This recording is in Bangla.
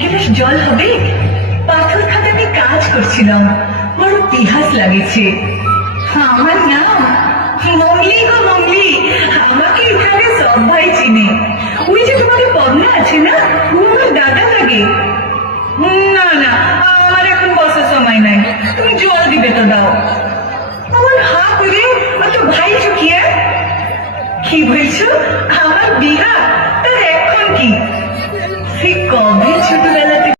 গিলাস জল হবে? পাথর খাদানে কাজ করছিলাম, বড় পিহাস লাগেছে। আমার নাম মঙ্গলি গো মঙ্গলি, আমাকে এখানে সবাই চিনে। ওই যে তোমাকে পদ্মা আছে না, ও আমার দাদা লাগে। না না, আমার এখন বসার সময় নাই, তুমি জল দিবে তো দাও। আমার হা করে অত ভাই চুকিয়ে কি বলছো? আমার বিহা তার এখন কি? সে কবে ছোটবেলা